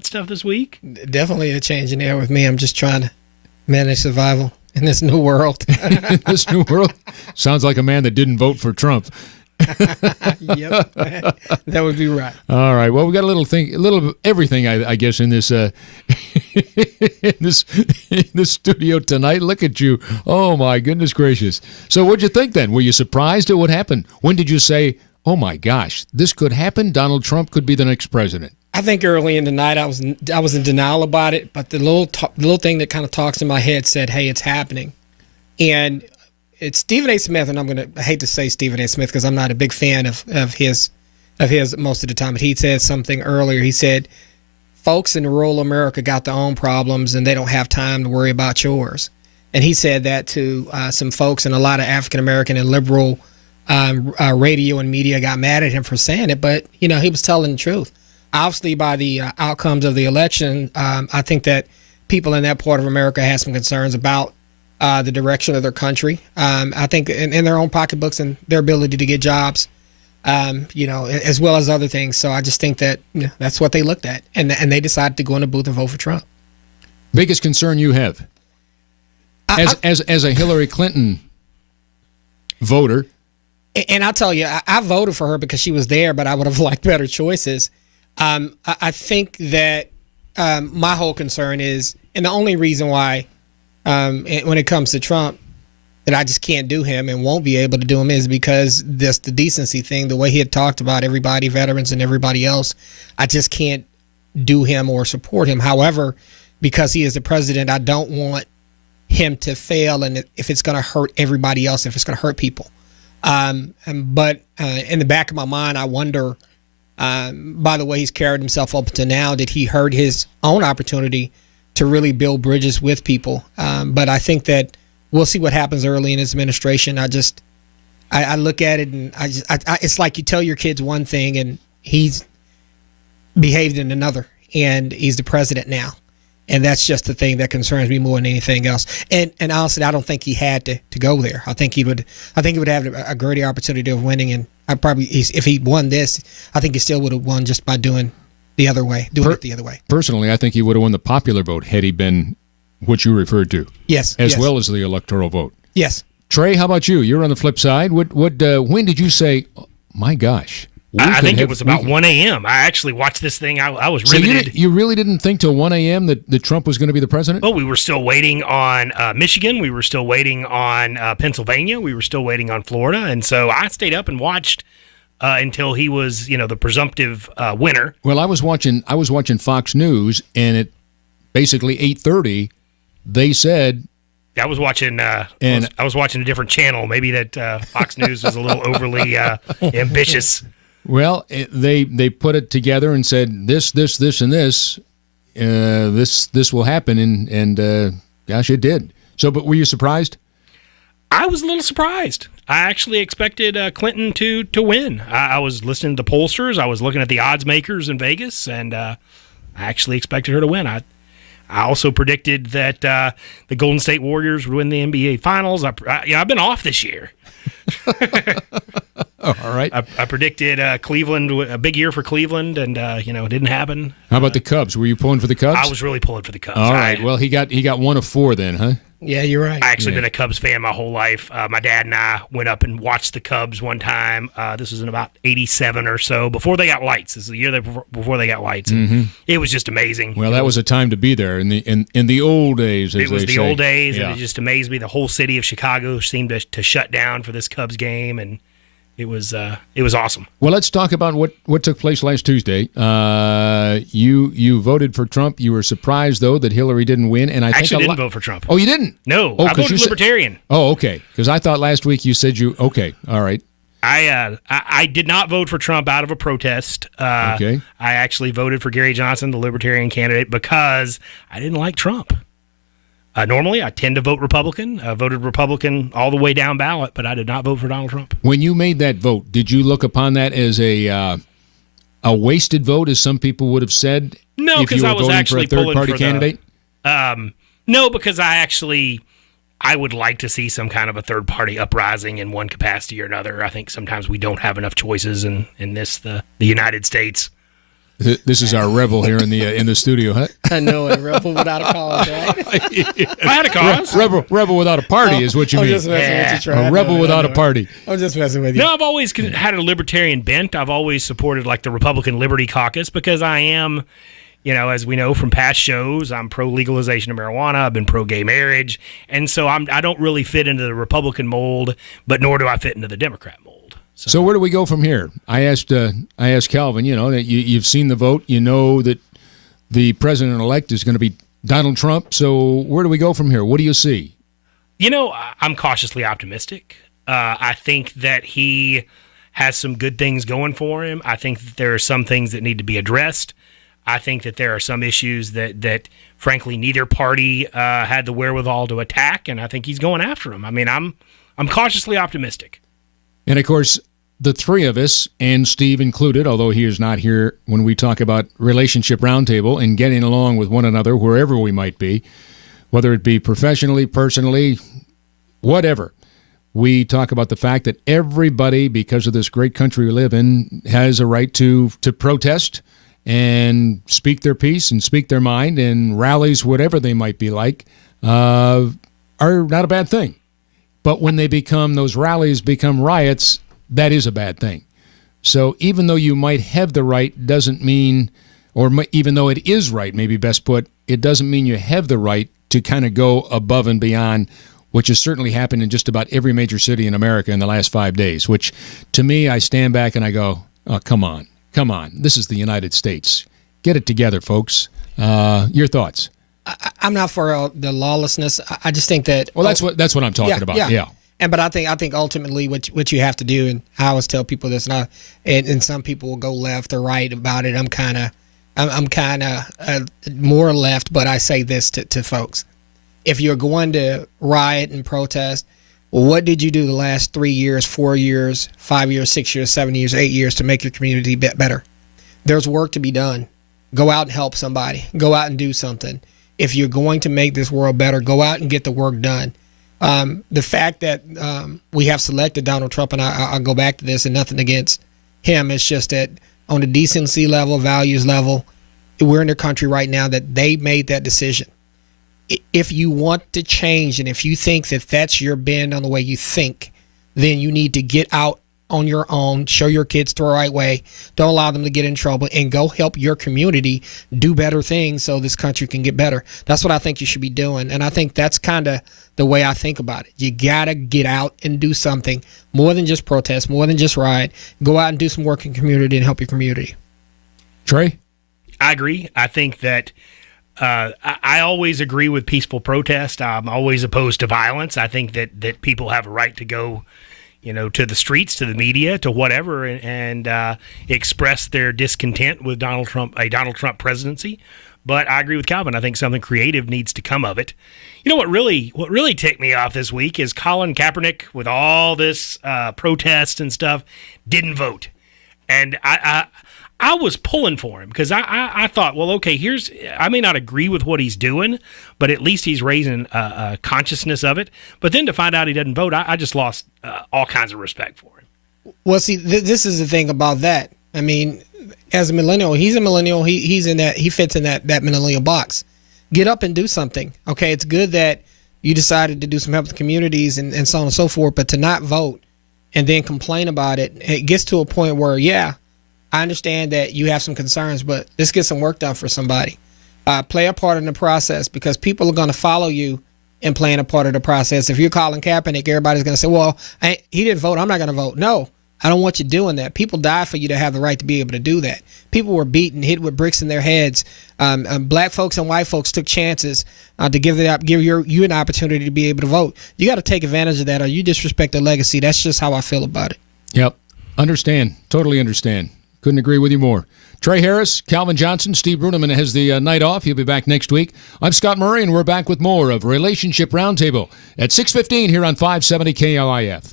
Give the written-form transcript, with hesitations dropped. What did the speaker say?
about stuff this week? Definitely a change in the air with me. I'm just trying to manage survival in this new world. In this new world? Sounds like a man that didn't vote for Trump. Yep, that would be right. All right. Well, we got a little everything, I guess, in this in this studio tonight. Look at you! Oh my goodness gracious! So, what'd you think then? Were you surprised at what happened? When did you say, "Oh my gosh, this could happen"? Donald Trump could be the next president. I think early in the night I was in denial about it, but the little thing that kind of talks in my head said, "Hey, it's happening," and it's Stephen A. Smith, and I hate to say Stephen A. Smith because I'm not a big fan of his most of the time, but he said something earlier. He said, folks in rural America got their own problems and they don't have time to worry about yours. And he said that to some folks, and a lot of African-American and liberal radio and media got mad at him for saying it, but, he was telling the truth. Obviously, by the outcomes of the election, I think that people in that part of America had some concerns about the direction of their country. I think in their own pocketbooks and their ability to get jobs, as well as other things. So I just think that that's what they looked at, and they decided to go in the booth and vote for Trump. Biggest concern you have as a Hillary Clinton voter? And I'll tell you, I voted for her because she was there, but I would have liked better choices. I think that my whole concern is, and the only reason why when it comes to Trump, that I just can't do him and won't be able to do him is because the decency thing, the way he had talked about everybody, veterans and everybody else, I just can't do him or support him. However, because he is the president, I don't want him to fail, and if it's going to hurt everybody else, if it's going to hurt people. But in the back of my mind, I wonder, by the way he's carried himself up to now, did he hurt his own opportunity to really build bridges with people? But I think that we'll see what happens early in his administration. I look at it and it's like you tell your kids one thing and he's behaved in another, and he's the president now. And that's just the thing that concerns me more than anything else. And honestly, I don't think he had to go there. I think he would have a great opportunity of winning. And if he won this, I think he still would have won just by doing it the other way. Personally, I think he would have won the popular vote had he been what you referred to. Yes. As well as the electoral vote. Yes. Trey, how about you? You're on the flip side. When did you say, oh, my gosh? I think it was about 1 a.m. I actually watched this thing. I was riveted. So you really didn't think till 1 a.m. that Trump was going to be the president? Oh, we were still waiting on Michigan. We were still waiting on Pennsylvania. We were still waiting on Florida. And so I stayed up and watched until he was, the presumptive winner. Well, I was watching Fox News, and at basically 8:30, they said. I was watching. I was watching a different channel. Maybe that Fox News was a little overly ambitious. Well, they put it together and said this, and this. This will happen, and gosh, it did. So, but were you surprised? I was a little surprised. I actually expected Clinton to win. I was listening to the pollsters. I was looking at the odds makers in Vegas, and I actually expected her to win. I also predicted that the Golden State Warriors would win the NBA Finals. I've been off this year. All right. I predicted Cleveland, a big year for Cleveland, and it didn't happen. How about the Cubs? Were you pulling for the Cubs? I was really pulling for the Cubs. All right. Well, he got 1 of 4 then, huh? Yeah, you're right. I actually been a Cubs fan my whole life. My dad and I went up and watched the Cubs one time. This was in about 87 or so, before they got lights. This is the year before they got lights. Mm-hmm. It was just amazing. Well, that was a time to be there in the old days, as it was they the say. old days, yeah. And it just amazed me. The whole city of Chicago seemed to shut down for this Cubs game, and it was awesome. Well, let's talk about what took place last Tuesday. You voted for Trump. You were surprised, though, that Hillary didn't win. And I actually didn't vote for Trump. Oh, you didn't? No, I voted Libertarian. Okay. Because I thought last week you said you. Okay, all right. I did not vote for Trump out of a protest. Okay. I actually voted for Gary Johnson, the Libertarian candidate, because I didn't like Trump. Normally, I tend to vote Republican. I voted Republican all the way down ballot, but I did not vote for Donald Trump. When you made that vote, did you look upon that as a wasted vote, as some people would have said? No, because I was actually pulling for a third-party candidate. No, because I would like to see some kind of a third-party uprising in one capacity or another. I think sometimes we don't have enough choices in the United States. This is our rebel here in the studio, huh? I know it. Rebel without a cause, right? I had a cause. Rebel without a party is what you I'm mean. just messing with you, Trey. A rebel without a party. I'm just messing with you. No, I've always had a libertarian bent. I've always supported like the Republican Liberty Caucus because I am, as we know from past shows, I'm pro legalization of marijuana. I've been pro gay marriage, and so I don't really fit into the Republican mold, but nor do I fit into the Democrat mold. So where do we go from here? I asked Calvin. That you've seen the vote. You know that the president-elect is going to be Donald Trump. So where do we go from here? What do you see? I'm cautiously optimistic. I think that he has some good things going for him. I think that there are some things that need to be addressed. I think that there are some issues that frankly, neither party had the wherewithal to attack, and I think he's going after them. I mean, I'm cautiously optimistic. And, of course, the three of us, and Steve included, although he is not here when we talk about Relationship Roundtable and getting along with one another wherever we might be, whether it be professionally, personally, whatever, we talk about the fact that everybody, because of this great country we live in, has a right to protest and speak their piece and speak their mind, and rallies, whatever they might be like, are not a bad thing. But when those rallies become riots, that is a bad thing. So even though you might have the right, doesn't mean, even though it is right, maybe best put, it doesn't mean you have the right to kind of go above and beyond, which has certainly happened in just about every major city in America in the last 5 days, which to me, I stand back and I go, oh, come on. This is the United States. Get it together, folks. Your thoughts? I'm not for the lawlessness. I just think that. Well, that's what I'm talking about. Yeah. But I think ultimately what you have to do, and I always tell people this, and some people will go left or right about it. I'm kind of more left, but I say this to folks: if you're going to riot and protest, what did you do the last 3 years, 4 years, 5 years, 6 years, 7 years, 8 years to make your community better? There's work to be done. Go out and help somebody. Go out and do something. If you're going to make this world better, go out and get the work done. The fact that we have selected Donald Trump, and I'll go back to this, and nothing against him, it's just that on the decency level, values level, we're in a country right now that they made that decision. If you want to change, and if you think that that's your bend on the way you think, then you need to get out on your own, show your kids the right way, don't allow them to get in trouble, and go help your community do better things so this country can get better. That's what I think you should be doing, and I think that's kind of the way I think about it. You got to get out and do something more than just protest, more than just riot. Go out and do some work in community and help your community. Trey? I agree. I think that I always agree with peaceful protest. I'm always opposed to violence. I think that people have a right to go to the streets, to the media, to whatever, and express their discontent with Donald Trump presidency. But I agree with Calvin. I think something creative needs to come of it. What really ticked me off this week is Colin Kaepernick, with all this protest and stuff, didn't vote. And I was pulling for him because I thought, well, okay, I may not agree with what he's doing, but at least he's raising a consciousness of it. But then to find out he doesn't vote, I just lost all kinds of respect for him. Well, see, this is the thing about that. I mean, as a millennial, he's a millennial. He fits in that millennial box. Get up and do something. Okay, it's good that you decided to do some help with communities and so on and so forth, but to not vote and then complain about it, it gets to a point where, yeah, I understand that you have some concerns, but let's get some work done for somebody. Play a part in the process, because people are going to follow you in playing a part of the process. If you're Colin Kaepernick, everybody's going to say, well, he didn't vote, I'm not going to vote. No, I don't want you doing that. People died for you to have the right to be able to do that. People were beaten, hit with bricks in their heads. Black folks and white folks took chances to give you an opportunity to be able to vote. You got to take advantage of that, or you disrespect the legacy. That's just how I feel about it. Yep. Understand. Totally understand. Couldn't agree with you more. Trey Harris, Calvin Johnson, Steve Bruneman has the night off. He'll be back next week. I'm Scott Murray, and we're back with more of Relationship Roundtable at 6:15 here on 570 KLIF.